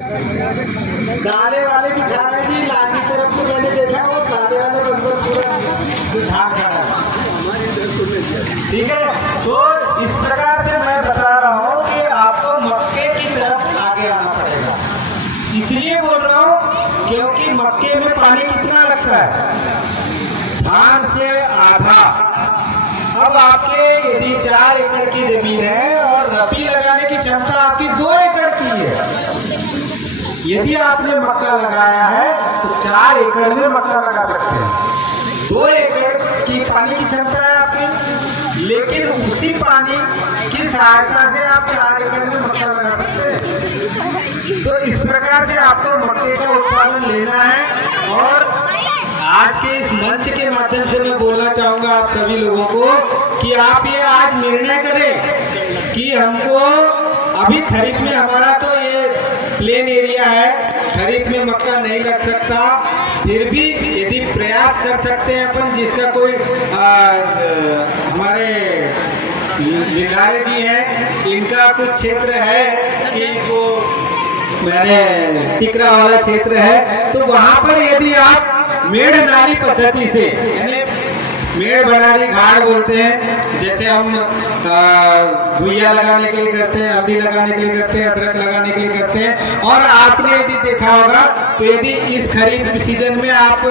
काले वाले भी खा रहे जी, लाठी तरफ को मैंने देखा वो काले वाले बंदर पूरा धान खा रहा है। ठीक है, तो इस प्रकार से मैं बता रहा हूँ कि आपको मक्के की तरफ आगे आना पड़ेगा। इसलिए बोल रहा हूँ क्योंकि मक्के में पानी कितना लगता है, धान से आधा। अब आपके यदि 4 एकड़ की जमीन है और रबी लगाने की क्षमता आपकी 2 एकड़ की है, यदि आपने मक्का लगाया है तो 4 एकड़ में मक्का लगा सकते हैं। 2 एकड़ की पानी की क्षमता है आपकी, लेकिन उसी पानी की सहायता से आप 4 एकड़ में मक्का लगा सकते हैं। तो इस प्रकार से आपको मक्के का उत्पादन लेना है। और आज के इस मंच के माध्यम से मैं बोलना चाहूँगा आप सभी लोगों को कि आप ये आज निर्णय करें कि हमको अभी खरीफ में, हमारा तो ये प्लेन एरिया है, खरीफ में मक्का नहीं लग सकता, फिर भी यदि प्रयास कर सकते हैं अपन, जिसका कोई हमारे लिंगारे जी हैं, इनका कुछ क्षेत्र है कि वो मैंने टिकरा वाला क्षेत्र है, तो वहाँ पर यदि आप मेड़ नाली पद्धति से, यानी मेड़ बनारी घाड़ बोलते हैं, जैसे हम भुइया लगाने के लिए करते हैं, हल्दी लगाने के लिए करते हैं, अदरक लगाने के लिए करते हैं। और आपने यदि देखा होगा तो यदि इस खरीफ सीजन में आप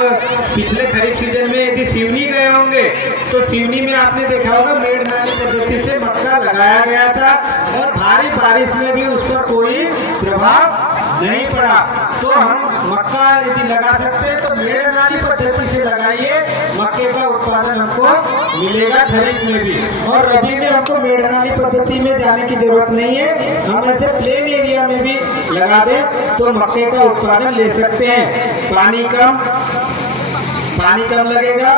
पिछले खरीफ सीजन में यदि सिवनी गए होंगे तो सिवनी में आपने देखा होगा मेड़ नाली पद्धति से मक्का लगाया गया था और भारी बारिश में भी उस पर कोई प्रभाव नहीं पड़ा। तो हम मक्का यदि लगा सकते हैं तो मेड़ नाली पद्धति से लगाइए, मक्के का उत्पादन हमको मिलेगा खरीफ में भी। और रबी में हमको मेड़ नाली पद्धति में जाने की जरूरत नहीं है, हम ऐसे प्लेन एरिया में भी लगा दें तो मक्के का उत्पादन ले सकते हैं। पानी कम लगेगा,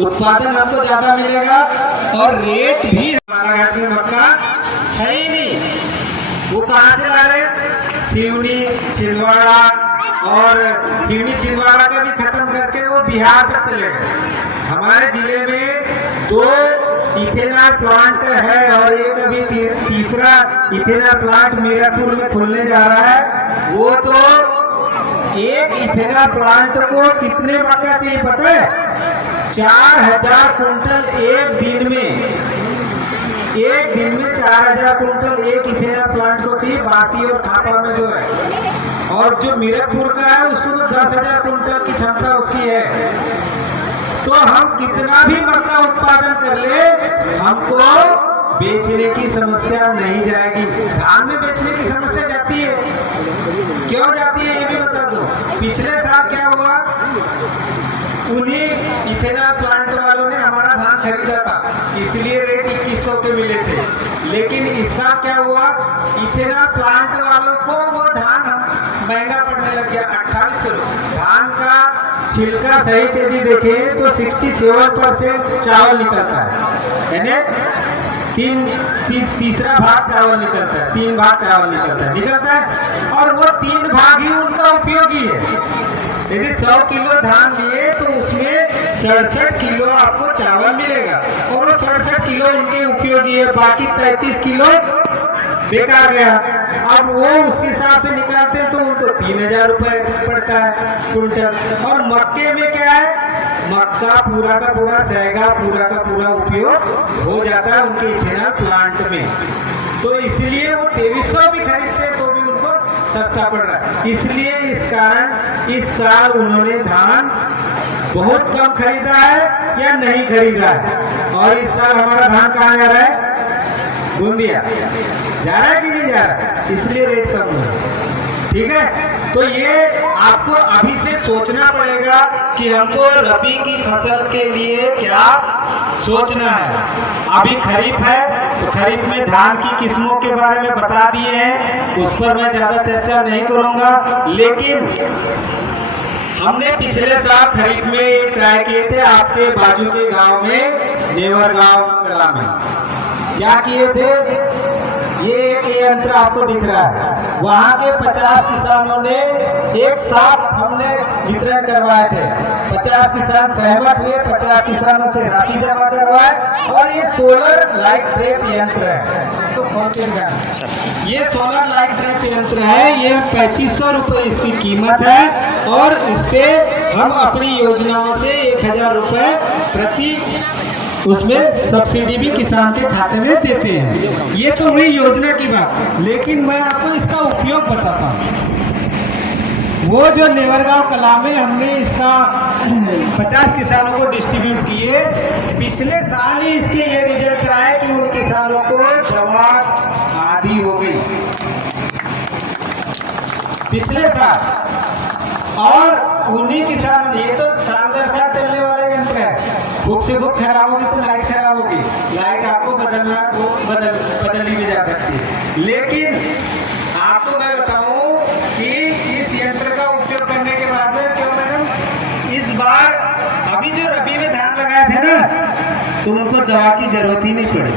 उत्पादन हमको ज्यादा मिलेगा और रेट भी, हमारा घर में मक्का है ही नहीं, वो कहाँ से ला रहे, सिवनी छिंदवाड़ा, और सिवनी छिंदवाड़ा का भी खत्म करके वो बिहार तक चले गए। हमारे जिले में 2 इथेनॉल प्लांट है और एक अभी तीसरा इथेनॉल प्लांट मीरापुर में खुलने जा रहा है। वो तो एक इथेनॉल प्लांट को कितने मक्का चाहिए पता है, 4000 कुंटल एक दिन में 4000 कुंटल एक इथेनॉल प्लांट को चाहिए, बासी और खापा में जो है। और जो मीरपुर का है उसको तो 10,000 कुंटल की क्षमता उसकी है। तो हम कितना भी मक्का उत्पादन कर ले, हमको बेचने की समस्या नहीं जाएगी। धान में बेचने की समस्या जाती है, क्यों जाती है ये भी बता दो। पिछले साल क्या हुआ, उन्हीं इथेनॉल प्लांट वालों ने हमारा धान खरीदा था, इसलिए रेट 2100 के मिले थे। लेकिन इस साल क्या हुआ, इथेनॉल प्लांट वालों को वो धान महंगा पड़ने लग गया, 2800। धान का छिलका सहित यदि देखें तो 67% चावल निकलता है, यानी तीसरा भाग चावल निकलता है, 3 भाग चावल निकलता है और वो 3 भाग ही उनका उपयोगी है। यदि 100 किलो धान लिए तो उसमें 67 किलो आपको चावल मिलेगा और वो 67 किलो उनके उपयोगी है, बाकी 33 किलो बेकार गया। अब वो उस हिसाब से निकालते हैं तो उनको 3000 रुपए पड़ता है कुंटल। और मक्के में क्या है, मक्का पूरा का पूरा सहगा, पूरा का पूरा उपयोग हो जाता है उनके इथेनॉल प्लांट में। तो इसलिए वो 2300 भी खरीदते हैं तो भी उनको सस्ता पड़ रहा है। इसलिए इस कारण इस साल उन्होंने धान बहुत कम खरीदा है या नहीं खरीदा है। और इस साल हमारा धान कहाँ जा रहा है, गोंदिया जा रहा है कि नहीं जा रहा है, इसलिए रेट कम हुआ। ठीक है, तो ये आपको अभी से सोचना पड़ेगा कि हमको रबी की फसल के लिए क्या सोचना है। अभी खरीफ है तो खरीफ में धान की किस्मों के बारे में बता दिए हैं, उस पर मैं ज्यादा चर्चा नहीं करूंगा। लेकिन हमने पिछले साल खरीफ में ट्राई किए थे आपके बाजू के गांव में, नेवर गांव कला में। क्या किए थे, ये एक यंत्र आपको दिख रहा है, वहाँ के 50 किसानों ने एक साथ हमने वितरण करवाए थे। 50 किसान सहमत हुए, 50 किसानों से राशि जमा करवाए और ये सोलर लाइट ड्रेप यंत्र है। इसको खोलते हैं। ये सोलर लाइट ड्रेप यंत्र है, ये 3500 रुपये इसकी कीमत है और इस पे हम अपनी योजनाओं से 1000 रुपये प्रति उसमें सब्सिडी भी किसान के खाते में देते हैं। ये तो हुई योजना की बात, लेकिन मैं आपको इसका उपयोग बताता हूँ। वो जो नेवरगांव कला में हमने इसका 50 किसानों को डिस्ट्रीब्यूट किए, पिछले साल ही इसके ये रिजल्ट आए कि उन किसानों को दवा आदि हो गई पिछले साल। और उन्हीं किसान, ये तो साल चलने वाला यंत्र है, खूब से खूब खराब होगी तो लाइट खराब होगी, लाइट आपको बदलना वो बदलनी भी जा सकती है। लेकिन आपको मैं बताऊं कि इस यंत्र का उपयोग करने के बाद में, क्यों मैडम, इस बार अभी जो रबी में धान लगाए थे ना, तो उनको दवा की जरूरत ही नहीं पड़ी।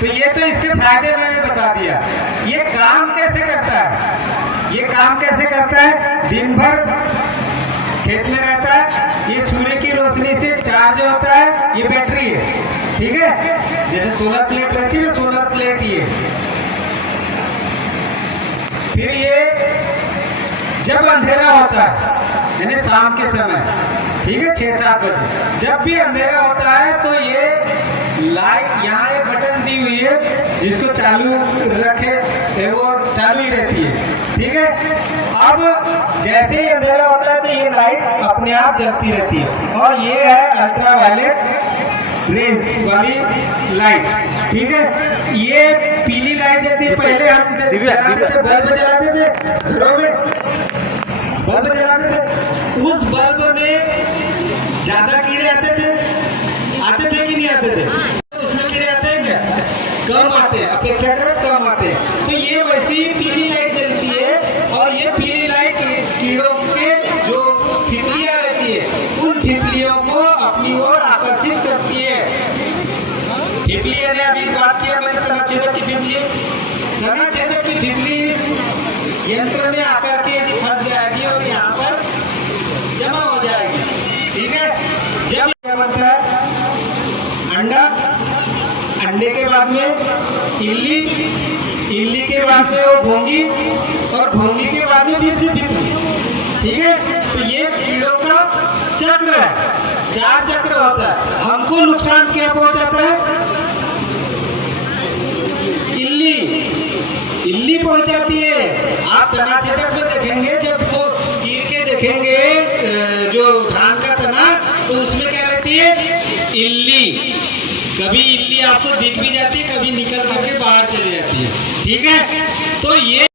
तो ये तो इसके फायदे मैंने बता दिया। ये काम कैसे करता है, ये काम कैसे करता है, दिन भर खेत में रहता है, ये सूर्य की रोशनी से चार्ज होता है, ये बैटरी है, ठीक है, जैसे सोलर प्लेट रहती है, सोलर प्लेट ये। फिर ये जब अंधेरा होता है, यानी शाम के समय, ठीक है, 6-7 बजे, जब भी अंधेरा होता है तो ये लाइट, यहाँ एक बटन दी हुई है जिसको चालू रखे, वो चालू ही रहती है, ठीक है। अब जैसे ही अंधेरा होता है तो ये लाइट अपने आप जलती रहती है, और ये है अल्ट्रा वायलेट रेज वाली लाइट, ठीक है। ये पीली लाइट जलती है, पहले हम बल्ब जलाते थे घरों में, बल्ब जलाते थे, उस बल्ब में ज्यादा कीड़े आते थे कि नहीं आते थे? उसमें कीड़े आते हैं क्या? कम आते हैं, अपेक्षाकृत कम आते हैं। तो ये वैसी ही पीली लाइट जलती है, और ये पीली लाइट कीड़ों के जो तितलियां रहती है, उन तितलियों को अपनी ओर आकर्षित करती है। तितलियां ने अभी बात किया, मतलब तनाछेदक की तितली, तनाछेदक की तितली इस यंत्र में आकर के यदि फंस जाएगी और यहाँ पर जमा हो जाएगी, ठीक है। जब क्या बनता है, अंडा, अंडे के बाद में इल्ली, इल्ली के बाद में वो भोंगी, और भोंगी के बाद में फिर से तितली, ठीक है। तो ये कीड़ों का चक्र है, 4 चक्र होता है। हमको नुकसान क्या पहुंचाता है, इल्ली, इल्ली पहुंचाती है। आप तनाछेदक में देखेंगे, जब वो चीर के देखेंगे जो धान का तना, तो उसमें क्या रहती है, इल्ली। कभी इल्ली आपको दिख भी जाती है, कभी निकल करके बाहर चली जाती है, ठीक है। तो ये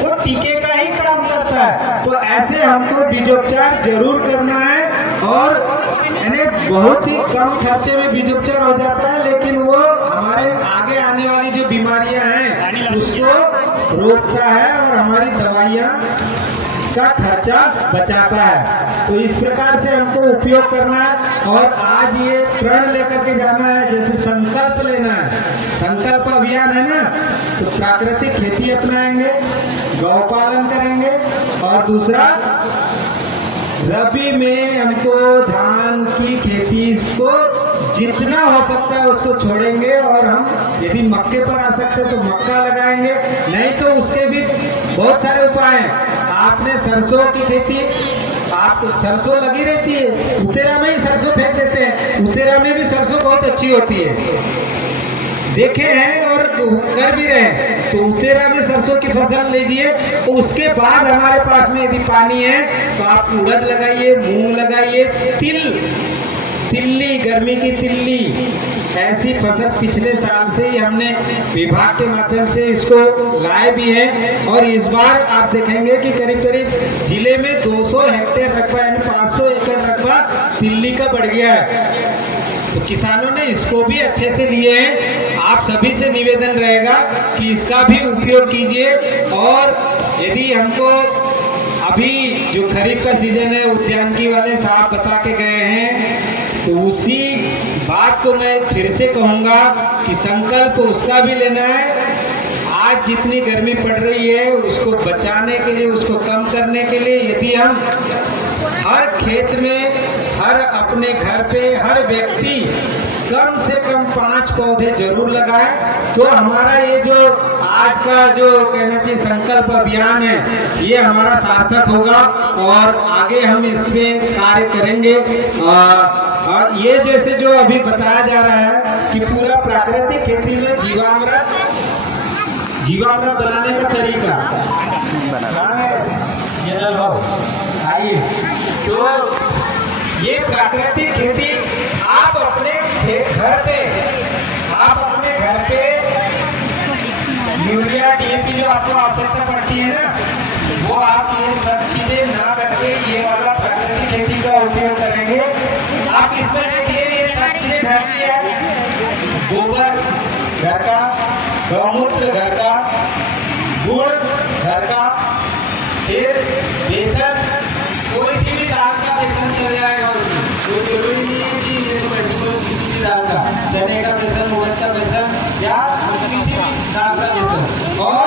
वो टीके का ही काम करता है। तो ऐसे हमको बीजोपचार जरूर करना है, और यानी बहुत ही कम खर्चे में बीजोपचार हो जाता है, लेकिन वो हमारे आगे आने वाली जो बीमारियां हैं उसको रोकता है और हमारी दवाइयाँ का खर्चा बचाता है। तो इस प्रकार से हमको उपयोग करना है, और आज ये प्रण लेकर के जाना है, जैसे संकल्प लेना है, संकल्प अभियान है ना, तो प्राकृतिक खेती अपनाएंगे, गौ पालन करेंगे, और दूसरा रबी में हमको धान की खेती को जितना हो सकता है उसको छोड़ेंगे, और हम यदि मक्के पर आ सकते तो मक्का लगाएंगे, नहीं तो उसके भी बहुत सारे उपाय हैं। आपने सरसों की खेती, आप सरसों लगी रहती है, उतेरा में ही सरसों फेंक देते हैं, उतेरा में भी सरसों बहुत अच्छी होती है, देखे हैं और कर भी रहे। तो उतेरा में सरसों की फसल लीजिए, तो उसके बाद हमारे पास में यदि पानी है तो आप उड़द लगाइए, मूंग लगाइए, तिल्ली, गर्मी की तिल्ली, ऐसी फसल पिछले साल से ही हमने विभाग के माध्यम से इसको लाए भी हैं, और इस बार आप देखेंगे कि करीब करीब जिले में 200 हेक्टेयर रकबा, यानी 500 एकड़ रकबा तिल्ली का बढ़ गया है। तो किसानों ने इसको भी अच्छे से लिए हैं। आप सभी से निवेदन रहेगा कि इसका भी उपयोग कीजिए, और यदि हमको अभी जो खरीफ का सीजन है, उद्यानिकी वाले साहब बता के गए हैं, तो उसी बात को मैं फिर से कहूँगा कि संकल्प उसका भी लेना है। आज जितनी गर्मी पड़ रही है उसको बचाने के लिए, उसको कम करने के लिए यदि हम हर खेत में, हर अपने घर पे हर व्यक्ति कम से कम 5 पौधे जरूर लगाएं तो हमारा ये जो आज का जो कहना चाहिए संकल्प अभियान है ये हमारा सार्थक होगा और आगे हम इस पे कार्य करेंगे। और ये जैसे जो अभी बताया जा रहा है कि पूरा प्राकृतिक खेती में जीवामृत बनाने का तरीका आइए, तो ये प्राकृतिक खेती आप अपने घर पे यूरिया डीएपी जो आपको आवश्यकता पड़ती है ना, वो आप ये सब चीजें ना करके ये वाला प्राकृतिक खेती का उपयोग करेंगे। आप इसमें देखिए ये सब चीजें घर की है, गोबर घर का, गौमूत्र घर का, गुड़ घर का, फिर बेसन, कोई सी भी दाल का बेसन चल जाएगा उसमें, तो जरूरी नहीं है कि ये किसी भी दाल का, चने का बेसन, उड़द का बेसन या किसी भी दाल का बेसन। और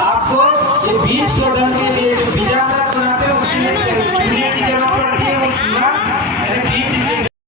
आपको ये बीज शोधन के लिए जो बीजामृत बनाते हैं उसके लिए चूल्हे की जरूरत पड़ती है, वो चूल्हा यानी बीज